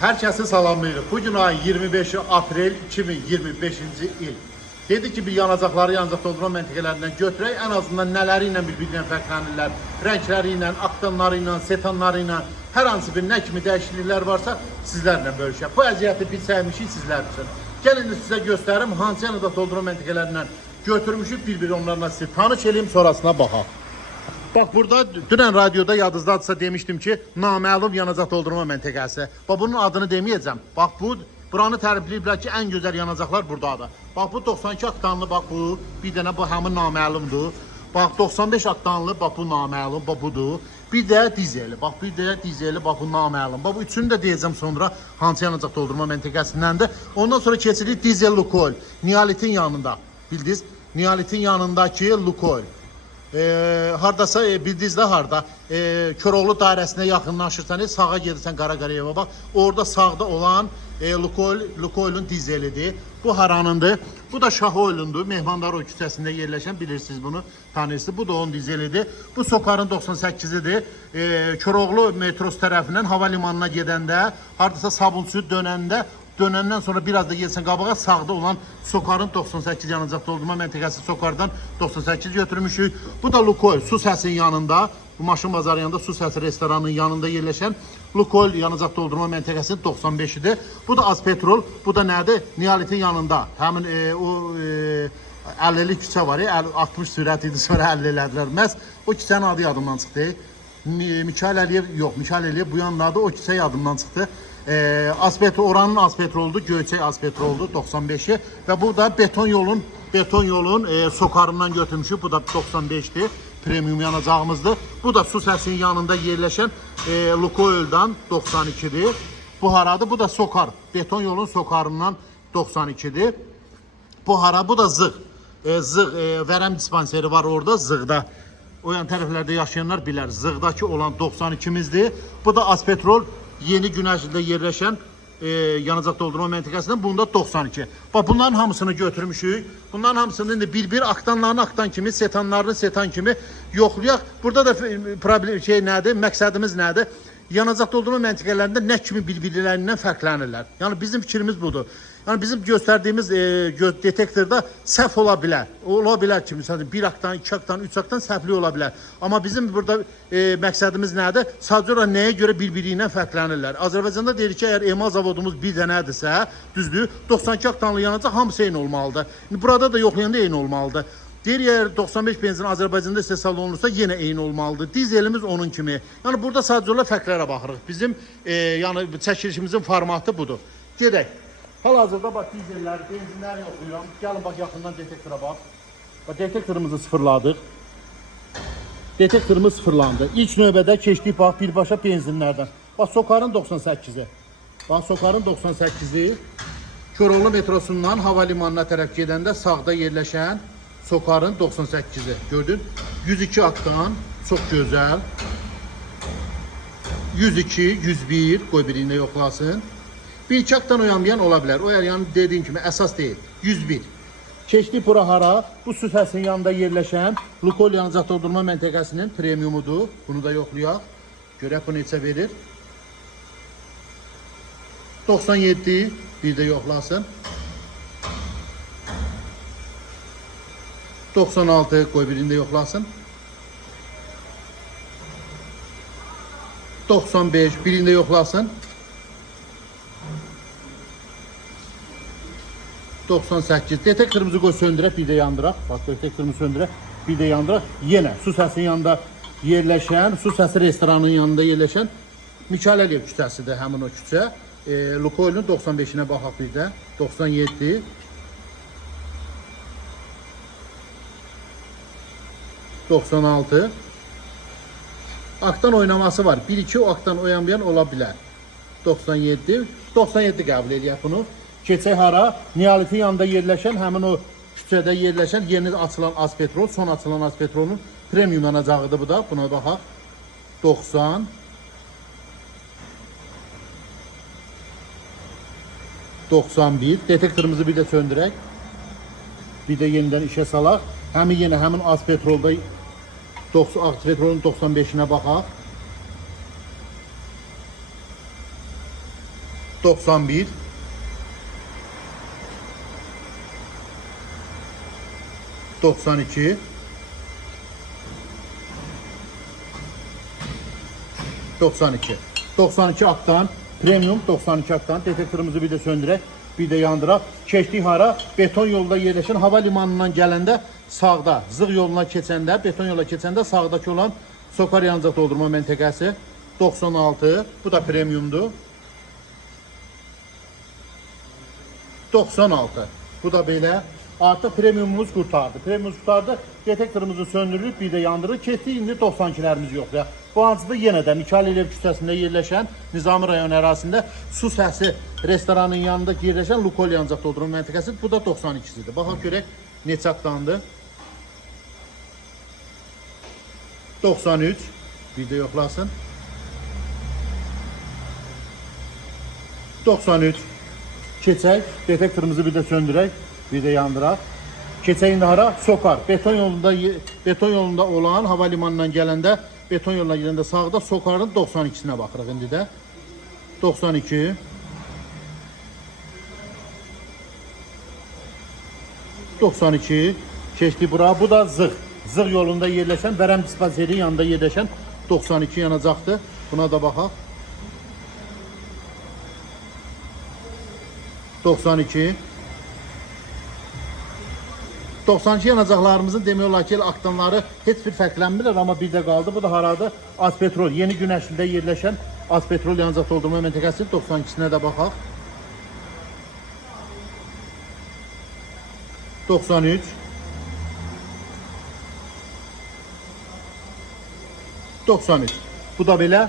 Herkese salamlayırıq. Bugün ayın 25 aprel 2025-ci il. Dedi ki, bir yanacaqları yanacaq doldurma məntəqələrindən götürək. En azından nələri ilə bir-birindən fərqlənirlər, rəngləri ilə, aktanları ilə, setanları ilə, hər hansı bir nə kimi dəyişikliklər varsa sizlərlə bölüşək. Bu əziyyəti biz səhmişik sizlər üçün. Gəlin sizə göstərim hansı yanacaq doldurma məntəqələrindən götürmüşük, bir-bir onlarla sizi tanış edeyim, sonrasına baxaq. Bak burada dünən radyoda yadınızdadırsa demiştim ki, naməlum yanacaq doldurma məntəqəsi. Bak bunun adını deməyəcəm. Bak buranı tərifləyiblər ki, ən gözəl yanacaqlar buradadır. Bak bu 92 aktanlı, bak bu bir dənə bu həmin naməlumdur. Bak 95 aktanlı, bak bu naməlum, bak budur. Bir də dizeli, bak bir də dizeli, bak bu naməlum. Bak bu üçünü də deyəcəm sonra hansı yanacaq doldurma məntəqəsindəndir. Ondan sonra keçirik dizel Lukoil. Niolitin yanında. Bildiniz? Niolitin yanındakı Lukoil. Hardasa bildiniz də harda Köroğlu dairəsinə yaxınlaşırsan, sağa gedirsən Qaraqarayeva bak. Orada sağda olan Lukoil'un dizelidir. Bu haranındır. Bu da Şahoylundur. Mehmandarov küçəsində yerləşən, bilirsiniz bunu, tanırsınız. Bu da onun dizelidir. Bu Sokarın 98'idir. Köroğlu metrosu tərəfindən hava limanına gedəndə, hardasa Sabunçu dönəndən sonra biraz da gelsen qabağa sağda olan Sokarın 98 yanacaq doldurma məntəqəsi Sokardan 98 götürmüşük. Bu da Lukoil su səsinin yanında, bu maşın bazarı yanında su səsi restoranının yanında yerləşən Lukoil yanacaq doldurma məntəqəsinin 95'idir. Bu da Azpetrol, bu da nədir? Niolitin yanında. Həmin o 50'li küçə var ya, 60 sürət idi, sonra 50 elədilər. Məhz o küçənin adı yadımdan çıxdı. Mikail Əliyev, yox, Mikail Əliyev bu yanında o küçə yadımdan çıxdı. Oranın Azpetrol'du, Göyçək Azpetrol'du 95'i ve bu da beton yolun Sokarından götürmüşük. Bu da 95'ti. Premium yanacağımızdır. Bu da su səsinin yanında yerləşən Lukoil'dan 92'dir. Bu haradır? Bu da Sokar. Beton yolun Sokarından 92'dir. Bu da Zığ. Zığ vərəm dispanseri var orada, Zığda. O yan tərəflərdə yaşayanlar bilər. Zığdakı olan 92'mizdir. Bu da Azpetrol Yeni Günəşlidə yerləşən yanacaq doldurma məntəqəsindən, bunda 92. Bak bunların hamısını götürmüşük. Bunların hamısını indi bir-bir aktanlarını aktan kimi, setanlarını setan kimi yoxlayaq. Burada da problem nədir? Məqsədimiz nədir? Yanacaq doldurma məntəqələrində nə kimi bir-birlərindən fərqlənirlər. Yəni bizim fikrimiz budur. Yani bizim göstərdiğimiz detektorda səhv ola bilər. Ola bilər ki, məsələn 1 aktan, 2 aktan, 3 aktan səhvli ola bilər. Amma bizim burada məqsədimiz nədir? Sadəcə nəyə görə bir-biri ilə fərqlənirlər. Azərbaycanda deyirik ki, əgər emal zavodumuz bir dənədirsə, düzdür, 92 aktanlı yanacaq hamısı eyni olmalıdır. Burada da yoxlayanda eyni olmalıdır. Deyir, eğer 95 benzin Azərbaycanda istehsal olunursa yine eyni olmalıdır. Dizelimiz onun kimi. Yani burada sadəcə olaraq fərqlərə baxırıq. Bizim yani çəkilişimizin formatı budur. Gedək. Hal-hazırda bak dizellər, benzinlər yoxlayıram. Gəlin bak yaxından detektora bak. Bak detektorumuzu sıfırladıq. Detektorumuz sıfırlandı. İlk növbədə keçdik bak birbaşa benzinlərdən. Bak Sokarın 98'i. Bak Sokarın 98'i. Köroğlu metrosundan havalimanına tərəf gedəndə sağda yerləşən Sokarın 98'i. Gördün? 102 aktan. Çok güzel. 102, 101. Qoy birində yoxlasın. Bir iki aktan oyanmayan olabilir. O yani dediğim gibi esas değil. 101. Keçdik bura hara? Bu su səsinin yanında yerləşən Lukoil yanacaq doldurma məntəqəsinin premiumudur. Bunu da yoxlayaq. Görək bu neçə verir. 97. Bir də yoxlasın. 96. Qoy birində yoxlasın. 95. Birində yoxlasın. 98. Detektorumuzu qoy söndürək, bir də yandıraq. Bak detektorumu söndürək, bir də yandıraq. Yenə su səsinin yanında yerləşən, su səsi restoranının yanında yerləşən Mikail Əliyev küçəsidir həmin o küçə. Lukoil'un 95'ine baxaq bir də. 97. 96. Aktan oynaması var. 1-2 o aktan oyanmayan ola bilər. 97. 97 qəbul edək bunu. Keçək hara? Niolitin yanında yerləşən, həmin o küçədə yerləşən yeni açılan Azpetrol, son açılan Azpetrolun premium yanacağıdır bu da. Buna baxaq. 90. 91. Detektorumuzu bir də söndürək. Bir də yenidən işə salaq. Həmin Azpetrolda Azpetrolun 95'ine baxaq. 91 92 92 92 aktan premium 92 aktan detektorumuzu bir de söndürək, bir de yandıraq. Keçdik hara? Beton yolda yerləşən hava limanından gələndə sağda, zığ yoluna keçəndə, beton yola keçəndə sağdakı olan sokar yanacaq doldurma məntəqəsi 96. Bu da premiumdur. 96. Bu da belə. Artıq premiumumuz qurtardı. Premiumumuz qurtardı. Detektorumuzu söndürürük, bir də yandırırıq. Keçdik, indi 92'lərimiz yox ya. Bu hansıda yenə də Mikhail Əliyev küçəsində yerləşən Nizami rayon ərazisində su səsi restoranın yanında yerləşən Lukol yanacaq doldurma məntəqəsi. Bu da 92'sidir. Baxaq görək neçə atlandı. 93. Bir də yoxlasın. 93. Keçək. Detektorumuzu bir də söndürək. Bir də yandıraq. Keçək indi hara? Sokar. Beton yolunda olan hava limanından gələndə, beton yoluna gələndə sağda Sokarın 92'sinə baxırıq indi də. 92. 92. Keçdik bura. Bu da zığ. Zığ yolunda yerləşən, Bərəm dispenseri yanında yerləşən 92 yanacaqdır. Buna da baxaq. 92. 92 yanacaqlarımızın demək olar ki, aktanları heç bir fərqlənmirlər, amma bir də qaldı. Bu da haradır? Azpetrol. Yeni Günəşlidə yerləşən Azpetrol yanacaq doldurma məntəqəsi 92'sinə də baxaq. 93. 93. Bu da belə.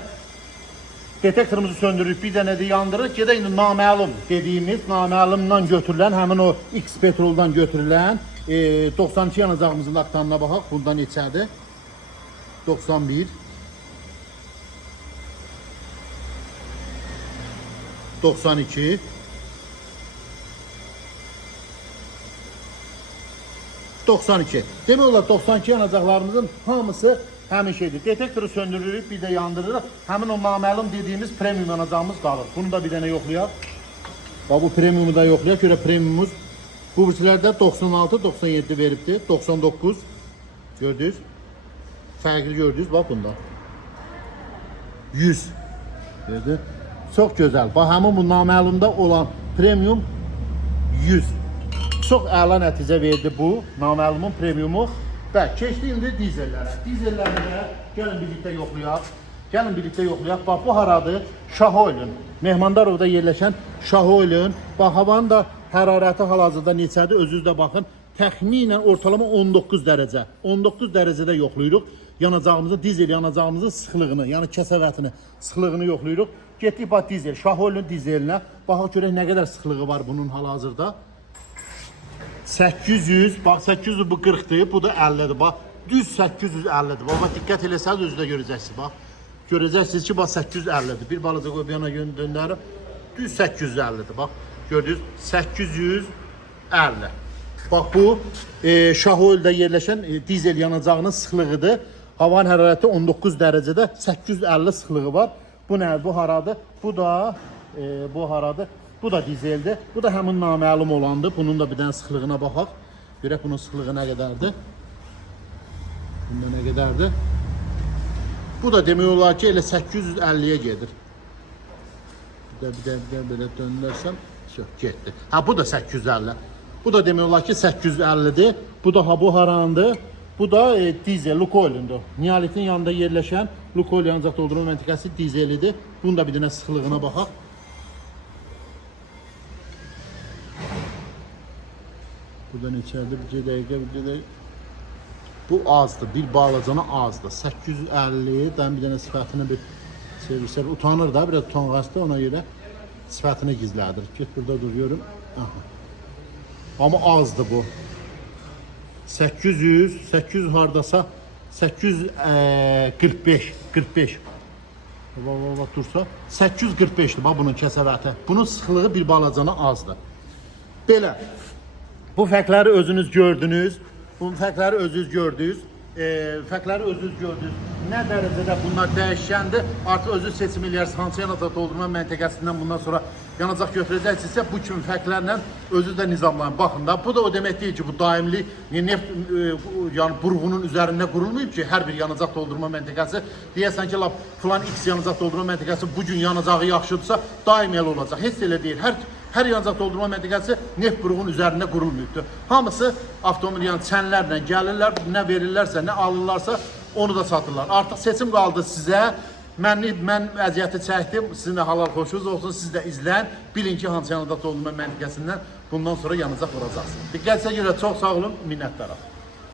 Detektorumuzu söndürüp bir dənə də yandırırıq. Gedək indi naməlum dediyimiz, naməlumdan götürülən, həmin o X petroldan götürülən 92 yanacağımızın aktanına baxaq. Bundan neçədir? 91. 92. 92. Demək olar 92 yanacaqlarımızın hamısı həmin şeydir. Detektoru söndürürük, bir də yandırırıq. Həmin o naməlum dediyimiz premium yanacağımız qalır. Bunu da bir dənə yoxlayaq. Bu premiumu da yoxlayaq. Görə premiumumuz bu birçilərdə 96, 97 veribdir. 99. Gördünüz. Fərqli gördünüz. Bax bunda. 100. Gördünüz. Çox gözəl. Bax həmin bu naməlumda olan premium 100. Çox əla nəticə verdi bu naməlumun premiumu. Və keçdi indi dizellərə. Dizellərdə gəlin birlikdə yoxlayaq. Gəlin birlikdə yoxlayaq. Bax bu haradır? Şahoylun. Mehmandarovda yerləşən Şahoylun. Bax havanın da hərarəti hal-hazırda neçədir? Özünüz də baxın. Təxminən ortalama 19 dərəcə. 19 dərəcədə yoxlayırıq. Yanacağımızın, dizel yanacağımızın sıxlığını, yəni kəsəvətini, sıxlığını yoxlayırıq. Getdik bax dizel, Şahoylun dizelinə. Baxaq görək nə qədər sıxlığı var bunun hal-hazırda. 800, bax 800 bu 40'dır, bu da 50'dir, bax düz 850'dir. Bax diqqət eləsəniz özü də görəcəksiniz, bax. Görəcəksiniz ki, bax 850'dir. Bir balaca qoy bir yana göndərim. Düz 850'dir, bax. Gördünüz, 850. Bax bu Şahoylda yerləşən dizel yanacağının sıxlığıdır. Havanın hərarəti 19 dərəcədə 850 sıxlığı var. Bu nədir? Bu haradır? Bu da bu haradır? Bu da dizeldir. Bu da həmin naməlum olandır. Bunun da bir dənə sıxlığına baxaq. Görək bunun sıxlığı nə qədərdir? Bunda nə qədərdir? Bu da demək olar ki, elə 850'yə gedir. Bir də belə döndərsəm, getdi. Ha bu da 850. Bu da demək olar ki, 850'dir. Bu da bu harandır. Bu da dizel, Lukoil'undur. Nihalet'in yanında yerləşən Lukoil yanacaq doldurma məntəqəsi dizelidir. Bunun da bir dənə sıxlığına baxaq. Buradan içeride bir dəqiqə. Bu azdır, bir bağlacana azdır. 850'den bir dənə sifətini bir çevirsək, utanır da, biraz utanğaçdır, ona görə sifətini gizlədir. Get burada duruyorum. Aha. Amma azdır bu. 800 hardasa 845. Bak dursa 845'dir bax bunun kəsəvəti. Bunun sıxlığı bir balacana azdır. Belə. Bu fərqləri özünüz gördünüz. Bu fərqləri özünüz gördünüz. fərqləri özünüz gördünüz. Nə dərəcədə bunlar dəyişkəndir. Artıq özünüz seçim eləyirsiniz hansı yanacaq doldurma məntəqəsindən bundan sonra yanacaq götürəcəksinizsə bu kimi fərqlərlə özünüz də nizamlayın. Baxın da bu da o demək deyil ki, bu daimli neft yəni buruğunun üzərində qurulmayıb ki, hər bir yanacaq doldurma məntəqəsi deyəsən ki, lap falan X yanacaq doldurma məntəqəsi bu gün yanacağı yaxşıdırsa daim elə olacaq. Heç elə deyil. Hər yanacaq doldurma məntəqəsi neft buruğunun üzərində qurulmayıbdır. Hamısı avtomobil yəni çənlərlə gəlirlər, nə verirlərsə, nə alırlarsa onu da satırlar. Artıq seçim qaldı sizə. Mən əziyyəti çəkdim. Sizin də halal xoşunuz olsun. Siz də izləyin. Bilin ki, hansı yanacaq doldurma məntəqəsindən bundan sonra yanacaq vuracaqsınız. Diqqətinizə görə çox sağ olun. Minnətdaram.